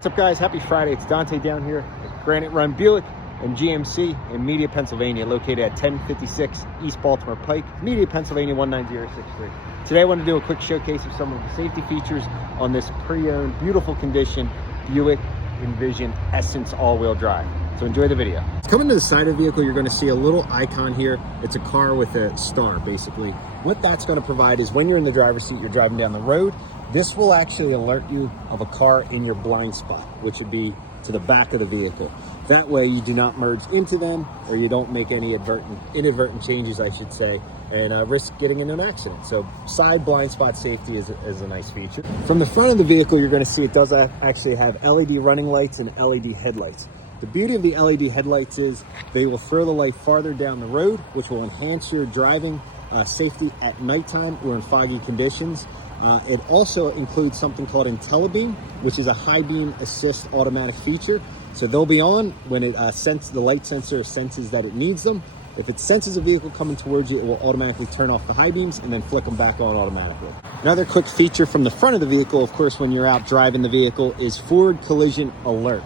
What's up, guys? Happy Friday. It's Dante down here at Granite Run Buick and GMC in Media, Pennsylvania, located at 1056 East Baltimore Pike, Media, Pennsylvania 19063. Today I want to do a quick showcase of some of the safety features on this pre-owned, beautiful condition Buick Envision Essence all-wheel drive. So enjoy the video. Coming to the side of the vehicle, you're going to see a little icon here. It's a car with a star, basically. What that's going to provide is when you're in the driver's seat, you're driving down the road, this will actually alert you of a car in your blind spot, which would be to the back of the vehicle. That way you do not merge into them, or you don't make any inadvertent changes, I should say, and risk getting into an accident. So side blind spot safety is a nice feature. From the front of the vehicle, you're going to see it does actually have LED running lights and LED headlights. The beauty of the LED headlights is they will throw the light farther down the road, which will enhance your driving safety at nighttime or in foggy conditions. It also includes something called IntelliBeam, which is a high beam assist automatic feature. So they'll be on when it the light sensor senses that it needs them. If it senses a vehicle coming towards you, it will automatically turn off the high beams and then flick them back on automatically. Another quick feature from the front of the vehicle, of course, when you're out driving the vehicle, is forward collision alert,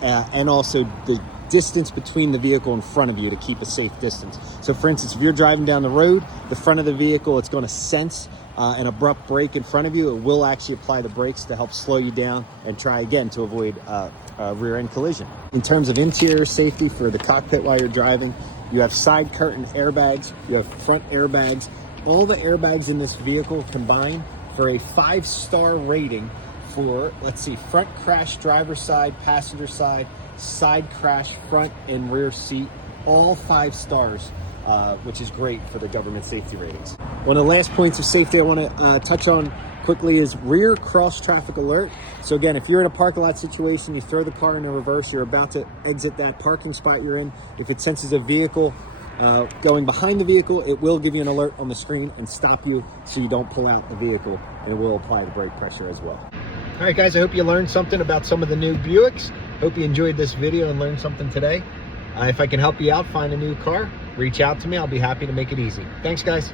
and also the distance between the vehicle in front of you to keep a safe distance. So for instance, if you're driving down the road, the front of the vehicle, it's going to sense an abrupt brake in front of you. It will actually apply the brakes to help slow you down and try again to avoid a rear end collision. In terms of interior safety for the cockpit while you're driving, you have side curtain airbags, you have front airbags. All the airbags in this vehicle combine for a 5-star rating for, let's see, front crash driver side, passenger side, side crash front and rear seat, all 5 stars, which is great for the government safety ratings. One of the last points of safety I want to touch on quickly is rear cross traffic alert. So again, if you're in a parking lot situation, you throw the car into reverse, you're about to exit that parking spot you're in. If it senses a vehicle going behind the vehicle, it will give you an alert on the screen and stop you so you don't pull out the vehicle, and it will apply the brake pressure as well. All right, guys, I hope you learned something about some of the new Buicks. Hope you enjoyed this video and learned something today. If I can help you out, find a new car, reach out to me. I'll be happy to make it easy. Thanks, guys.